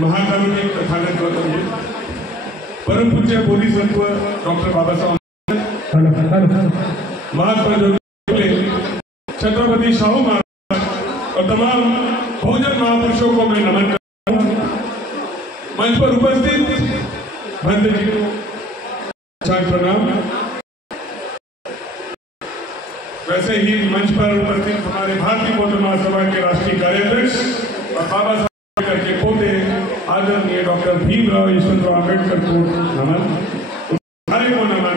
महाकारुण्य तथागत गौतम जी, परम पूज्य बोधिसत्व डॉक्टर बाबा साहब, महात्मा ज्योति, छत्रपति शाहू महाराज और तमाम बहुजन महापुरुषों को मैं नमन करता हूँ। मंच पर उपस्थित भक्त जी को प्रणाम। वैसे ही मंच पर उपस्थित हमारे भारतीय बौद्ध महासभा के राष्ट्रीय कार्याध्यक्ष और बाबा साहब के पोते आदरणीय डॉक्टर भीमराव यशवंतराव अम्बेडकर को नमन, सारे को नमन,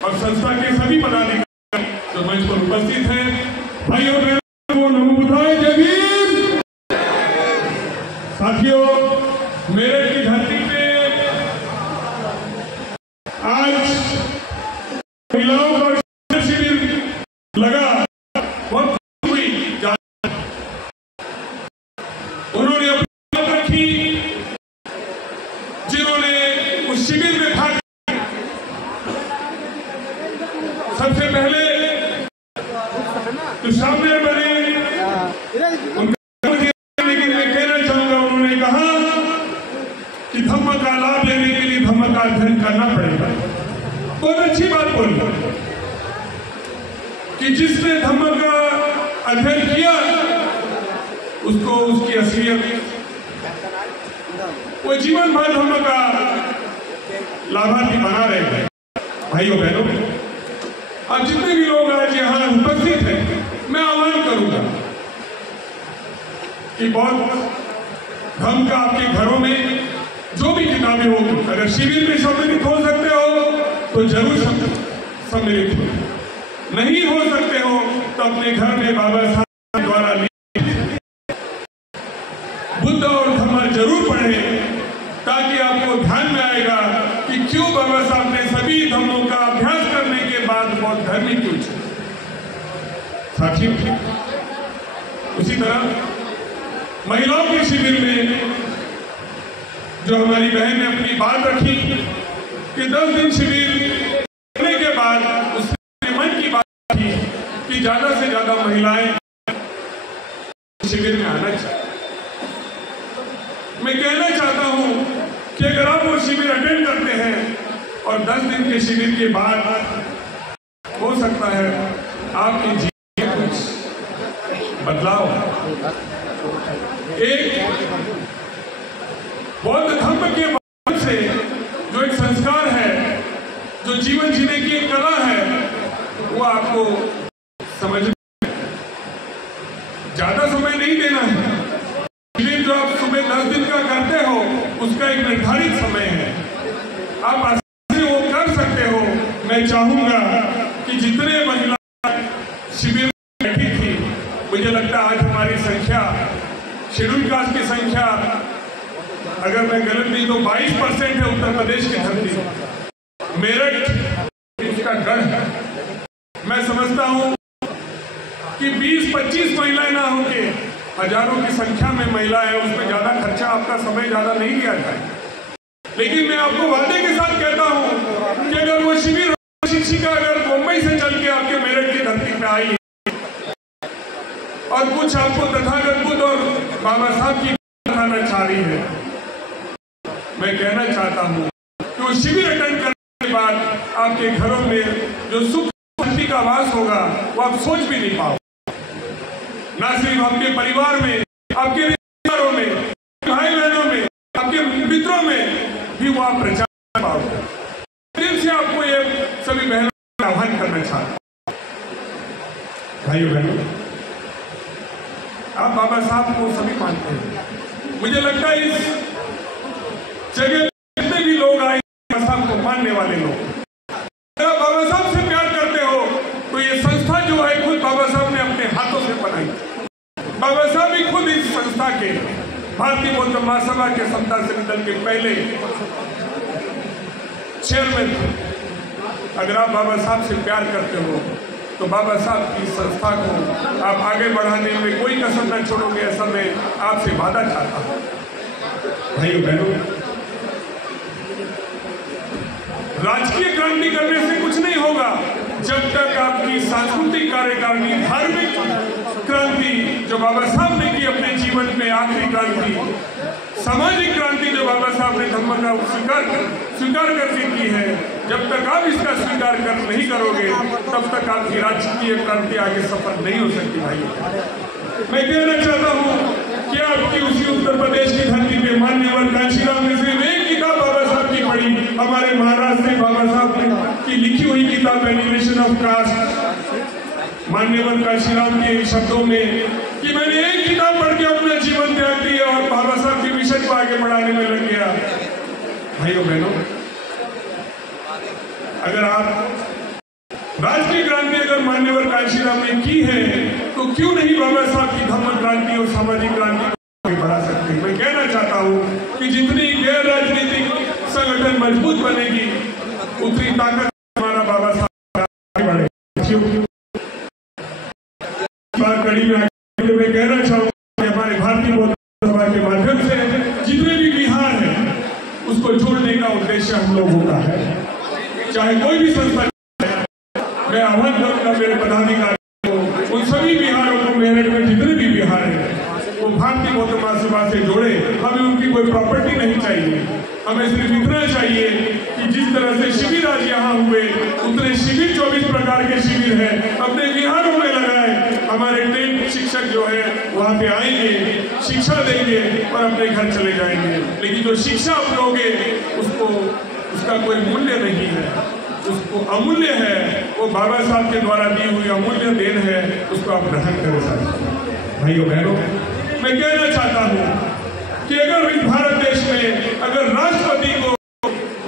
और संस्था के सभी पदाधिकारी जो मंच पर उपस्थित हैं, भाइयों बहनों को नमो बुद्धाय, जय भीम। साथियों, मेरठ की धरती पे आज महिलाओं का शिविर लगा, बहुत हुई, उन्होंने अपनी बात रखी, जिन्होंने उस शिविर में भाग, सबसे पहले तो सामने बने उनका, लेकिन मैं कहना चाहूंगा, उन्होंने कहा कि धम्म का लाभ लेने के लिए धम्म का अध्ययन करना पड़ेगा। बहुत अच्छी बात बोली कि जिसने धम्म का अध्ययन किया उसको उसकी असलियत, वो जीवन भर धम्म का लाभार्थी बना रहे हैं। भाइयों बहनों, अब जितने भी लोग आज यहाँ उपस्थित हैं, मैं आह्वान करूंगा कि बहुत धम्म का आपके घरों में जो भी किताबें हो, अगर शिविर में सम्मिलित हो सकते हो तो जरूर सम्मिलित हो, नहीं हो सकते हो तो अपने घर में बाबा साहब द्वारा बुद्ध और धम्म जरूर पढ़ें, ताकि आपको ध्यान में आएगा कि क्यों बाबा साहब ने सभी धम्मों का अभ्यास करने के बाद बहुत धर्मी क्यों थे। साथियों, उसी तरह महिलाओं के शिविर में जो हमारी बहन ने अपनी बात रखी कि 10 दिन शिविर करने के बाद उसने मन की बात की कि ज्यादा से ज्यादा महिलाएं शिविर में आना चाहिए। मैं कहना चाहता हूं कि अगर आप वो शिविर अटेंड करते हैं और 10 दिन के शिविर के बाद हो सकता है आपके जीवन में कुछ बदलाव। एक बौद्ध धम्म के माध्यम से जो एक संस्कार है, जो जीवन जीने की एक कला है, वो आपको समझ में, ज्यादा समय नहीं देना है। शिविर जो आप सुबह 10 दिन का करते हो उसका एक निर्धारित समय है, आप आसानी से वो कर सकते हो। मैं चाहूंगा कि जितने महिला शिविर में बैठी थी, मुझे लगता है आज हमारी संख्या, शेड्यूल कास्ट की संख्या, अगर मैं गलत नहीं तो 22% है उत्तर प्रदेश की धरती। मेरठ इसका गढ़ है। मैं समझता हूं कि 20-25 महिलाएं ना होके हजारों की संख्या में महिला है, उसमें ज्यादा खर्चा, आपका समय ज्यादा नहीं लिया जाए। लेकिन मैं आपको वादे के साथ कहता हूं कि अगर वो शिविर शिक्षिका अगर मुंबई से चल के आपके मेरठ की धरती पे आई और कुछ आपको तथागत बुद्ध और बाबा साहब की बताना चाह रही है, मैं कहना चाहता हूं कि वो शिविर अटेंड करने के बाद आपके घरों में जो सुख शांति का वास होगा वो आप सोच भी नहीं पाओ। ना सिर्फ आपके परिवार में, आपके रिश्तेदारों में, भाई बहनों में, आपके मित्रों में भी वो आप प्रचार कर पाओगे। दिल से आपको ये सभी बहनों का आह्वान करना चाहता हूं। भाइयों बहनों, आप बाबा साहब को सभी मानते हैं। मुझे लगता है इस जगह जितने भी लोग आए बाबा साहब को मानने वाले लोग, अगर आप बाबा साहब से प्यार करते हो तो ये संस्था जो है खुद बाबा साहब ने अपने हाथों से बनाई। बाबा साहब भी खुद इस संस्था के, भारतीय बौद्ध महासभा के समता संगठन के पहले चेयरमैन थे। अगर आप बाबा साहब से प्यार करते हो तो बाबा साहब की संस्था को आप आगे बढ़ाने में कोई कसर न छोड़ोगे, ऐसा मैं आपसे वादा चाहता हूं। भाइयों बहनों, राजकीय क्रांति करने से कुछ नहीं होगा जब तक आपकी सांस्कृतिक कार्यकारिणी, धार्मिक क्रांति जो बाबा साहब ने की अपने जीवन जीवन में आखिरी क्रांति, सामाजिक क्रांति जो बाबा साहब ने धम्म का स्वीकार करके की है, जब तक आप इसका स्वीकार नहीं करोगे तब तक आपकी राजकीय क्रांति आगे सफल नहीं हो सकती। भाई मैं कहना चाहता हूँ कि आपकी उसी उत्तर प्रदेश की धरती पे मान्यवर कांशीराम ने सिर्फ एक किताब बाबा साहब की पढ़ी, हमारे महाराज से बाबा साहब की लिखी हुई किताब एनिमेशन ऑफ कास्ट, मान्यवर कांशीराम के शब्दों में कि मैंने एक किताब पढ़ के अपना जीवन त्याग दिया और बाबा साहब के मिशन को आगे बढ़ाने में लग गया। भाइयों बहनों, अगर आप राष्ट्रीय क्रांति अगर मान्यवर कांशीराम ने की है तो क्यों नहीं बाबा साहब की धम्म क्रांति और सामाजिक क्रांति को बढ़ा सकते हैं। मैं कहना चाहता हूँ कि जितनी गैर राजनीतिक संगठन मजबूत बनेगी उतनी ताकत हमारा बाबा साहब बढ़ेगी। कड़ी में मैं कहना चाहूँगा कि हमारे भारतीय बौद्ध सभा के माध्यम से जितने भी बिहार है उसको जोड़ने का उद्देश्य हम लोगों का है। चाहे कोई भी संस्था, मैं आह्वान करूंगा मेरे पदाधिकारी को, उन सभी बिहारों को, मेरठ में जितने भी बिहार है वो भारतीय बौद्ध महासभा से जोड़े। हमें उनकी कोई प्रॉपर्टी नहीं चाहिए, हमें सिर्फ इतना चाहिए कि जिस तरह से शिविर आज यहाँ हुए उतने शिविर 24 प्रकार के शिविर हैं अपने बिहारों में लगाए। हमारे ट्रेन शिक्षक जो है वहाँ पे आएंगे, शिक्षा देंगे और अपने घर चले जाएंगे। लेकिन जो शिक्षा आप लोगे उसका कोई मूल्य नहीं है, उसको अमूल्य है, वो बाबा साहब के द्वारा दी हुई अमूल्य देन है, उसको आप ग्रहण करें। साथ भाइयों बहनों, मैं कहना चाहता हूँ कि अगर इस भारत देश में अगर राष्ट्रपति को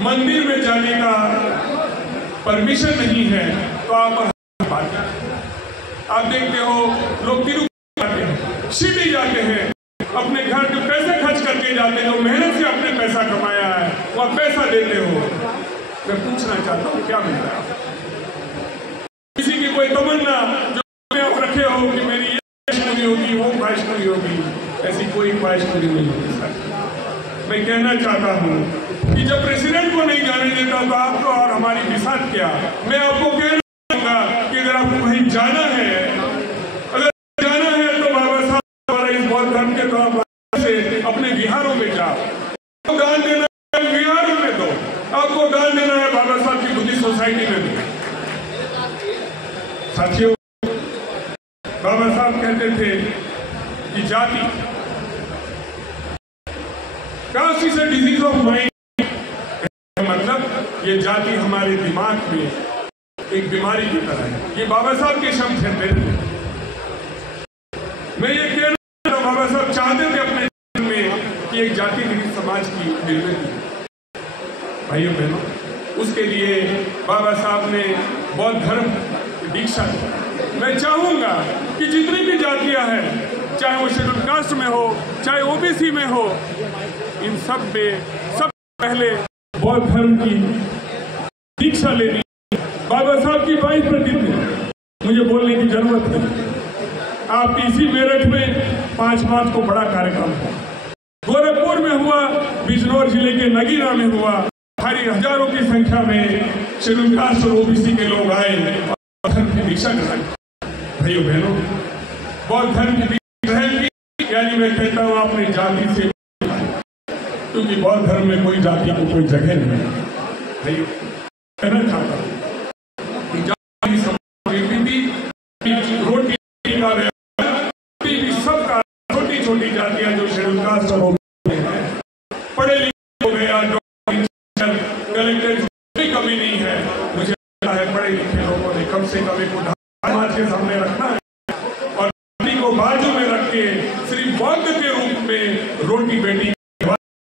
मंदिर में जाने का परमिशन नहीं है तो आप देखते हो लोग तिरुपति जाते हैं, शिरडी जाते हैं, अपने घर जो पैसे खर्च करके जाते हैं, जो मेहनत से अपने पैसा कमाया है वह पैसा देते हो। मैं पूछना चाहता हूँ क्या मिलता है? किसी की कोई तमन्ना जो आप रखे हो कि मेरी ये ख्वाहिश पूरी होगी, वो ख्वाहिश पूरी होगी, ऐसी कोई ख्वाहिश पूरी नहीं होगी। सर मैं कहना चाहता हूँ कि जब प्रेसिडेंट को नहीं जाने देता तो आपको और हमारी मिसाल क्या। मैं आपको कहना चाहूँगा कि अगर आपको कहीं जाना है, अगर जाना है तो बाबा साहब द्वारा इस बौद्ध धर्म के तौर से अपने बिहारों में जाओ, दान देना है बिहारों में दो, आपको दान देना है बाबा साहब की बुद्धिस्ट सोसाइटी में भी। साथियों, बाबा साहब कहते थे कि जाति caste is a disease of mind, मतलब ये जाति हमारे दिमाग में एक बीमारी की तरह है। ये बाबा साहब के शब्द हैं मेरे। मैं ये कहना चाहता हूं, बाबा साहब चाहते थे अपने जीवन में कि एक जाति रहित समाज की निर्मित। भाइयों बहनों, उसके लिए बाबा साहब ने बौद्ध धर्म की दीक्षा दी। मैं चाहूंगा कि जितनी भी जातियां हैं, चाहे वो शेड्यूल कास्ट में हो, चाहे ओबीसी में हो, इन सब में सबसे पहले बौद्ध धर्म की दीक्षा लेनी। बाबा साहब की 22 प्रतिज्ञा मुझे बोलने की जरूरत नहीं। आप इसी मेरठ में 5 मार्च को बड़ा कार्यक्रम हुआ, गोरखपुर में हुआ, बिजनौर जिले के नगीना में हुआ, हजारों की संख्या में शेड्यूल कास्ट और ओबीसी के लोग आए और धर्म की दीक्षा ग्रहण। भाइयों बहनों, बौद्ध धर्म की दीक्षा ग्रहण की, यानी मैं कहता हूँ आपने जाति से, क्योंकि बौद्ध धर्म में कोई जाति को कोई जगह नहीं है। भाइयों, कहना चाहता हूँ कि जाति रोटी का भी सबका, छोटी छोटी जातियां जो शेड्यूल कास्ट और पढ़े लिखे हो गया, कलेक्टर कोई कमी नहीं है। मुझे लगता है पढ़े लिखे लोगों ने कम से कम एक समाज के सामने रखना है और को बाजू में रख के सिर्फ बौद्ध के रूप में रोटी बेटी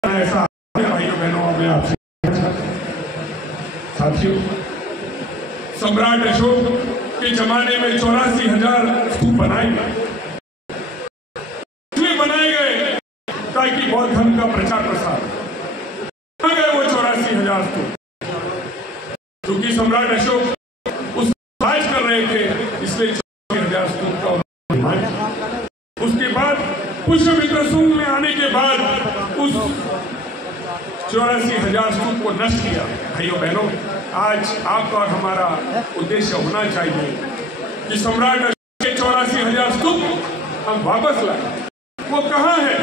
ऐसा। भाइयों बहनों, मैं आपसे साथियों, सम्राट अशोक के जमाने में 84,000 स्तूप बनाए गए ताकि बौद्ध धर्म का प्रचार प्रसार गए। वो 84,000 स्तूप, क्योंकि सम्राट अशोक उस राज कर रहे थे, इसलिए 84,000 स्तूप का निर्माण। उसके बाद पुष्यमित्र शुंग में आने के बाद उस 84,000 स्तूप को नष्ट किया। भाइयों बहनों, आज आपका और हमारा उद्देश्य होना चाहिए कि सम्राट अशोक के 84,000 स्तूप हम वापस लाए। वो कहाँ है,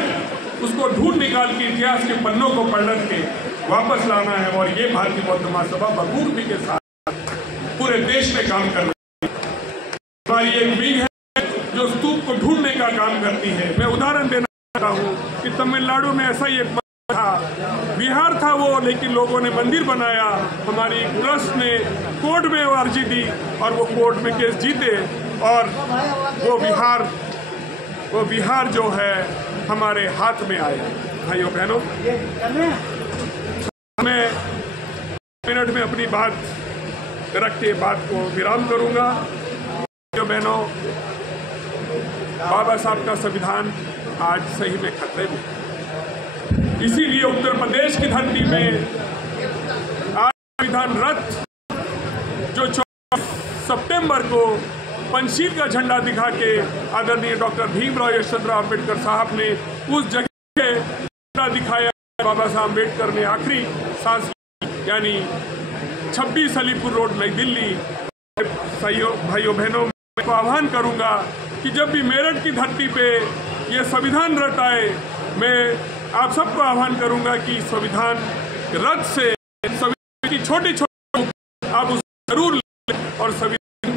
उसको ढूंढ निकाल के इतिहास के पन्नों को पलट के वापस लाना है। और ये भारतीय बौद्ध महासभा बखूबी के साथ पूरे देश में काम कर रही है। हमारी एक विंग है जो स्तूप को ढूंढने का काम करती है। मैं उदाहरण देना चाहता हूँ कि तमिलनाडु में ऐसा ही एक मंदिर था, बिहार था वो, लेकिन लोगों ने मंदिर बनाया। हमारी ट्रस्ट ने कोर्ट में अर्जी दी और वो कोर्ट में केस जीते और वो बिहार जो है हमारे हाथ में आया। भाइयों बहनों, मैं मिनट में अपनी बात रख के बात को विराम करूंगा। भाइयों बहनों, बाबा साहब का संविधान आज सही में खतरे में, इसीलिए उत्तर प्रदेश की धरती में आज संविधान रथ जो 24 सितंबर को पंचशील का झंडा दिखा के आदरणीय डॉक्टर भीमराव यशवंतराव अम्बेडकर साहब ने उस जगह झंडा दिखाया। बाबा साहब अम्बेडकर ने आखिरी सांस ली, यानी 26 अलीपुर रोड नई दिल्ली। भाइयों बहनों, मैं को आह्वान करूंगा कि जब भी मेरठ की धरती पे ये संविधान रथ आए, मैं आप सबको आह्वान करूंगा कि संविधान रथ से संविधान की छोटी छोटी आप उसे जरूर लें और संविधान के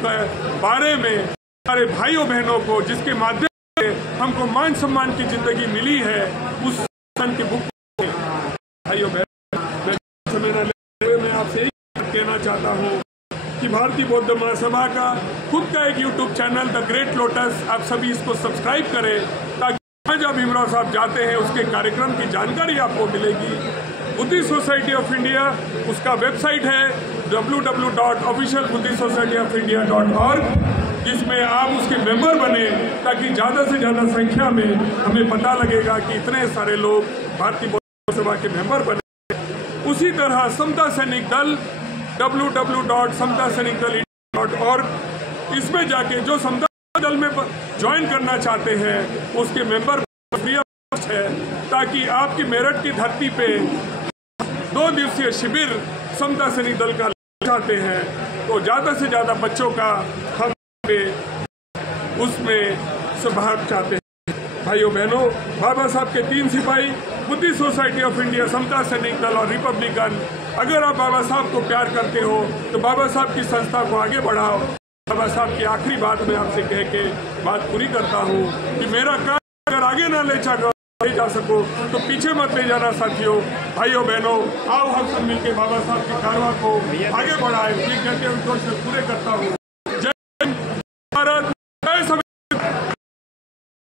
बारे में हमारे भाइयों बहनों को, जिसके माध्यम से हमको मान सम्मान की जिंदगी मिली है, उस संविधान की बुक भाइयों बहनों, मैं आपसे यही कहना चाहता हूँ कि भारतीय बौद्ध महासभा का खुद का एक YouTube channel the great lotus, आप सभी इसको सब्सक्राइब करें ताकि जब भीमराव साहब जाते हैं उसके कार्यक्रम की जानकारी आपको मिलेगी। बुद्धिस्ट सोसाइटी ऑफ इंडिया, उसका वेबसाइट है www.officialbuddhistsocietyofIndia.org, जिसमें आप उसके मेंबर बने ताकि ज़्यादा से ज़्यादा संख्या में हमें पता लगेगा कि इतने सारे लोग भारतीय बौद्ध महासभा के मेंबर बने। उसी तरह समता सैनिक दल www.samtasainikdal.org, इसमें जाके जो समता दल में ज्वाइन करना चाहते हैं उसके मेंबर फ्री ऑफ है, ताकि आपकी मेरठ की धरती पे 2 दिवसीय शिविर समता सैनिक दल का चाहते हैं तो ज़्यादा से ज़्यादा बच्चों का हम उसमें सहभाग चाहते हैं। भाइयों बहनों, बाबा साहब के 3 सिपाही, बुद्धिस्ट सोसाइटी ऑफ इंडिया, समता सैनिक दल और रिपब्लिकन, अगर आप बाबा साहब को प्यार करते हो तो बाबा साहब की संस्था को आगे बढ़ाओ। बाबा साहब की आखिरी बात मैं आपसे कह के बात पूरी करता हूँ कि मेरा कार्य अगर आगे ना ले जा सको तो पीछे मत ले जाना साथियों। भाइयों बहनों, आओ हम सब मिलकर बाबा साहब की कारवां को आगे बढ़ाएं। ये कहते हुए पूरे करता हूँ।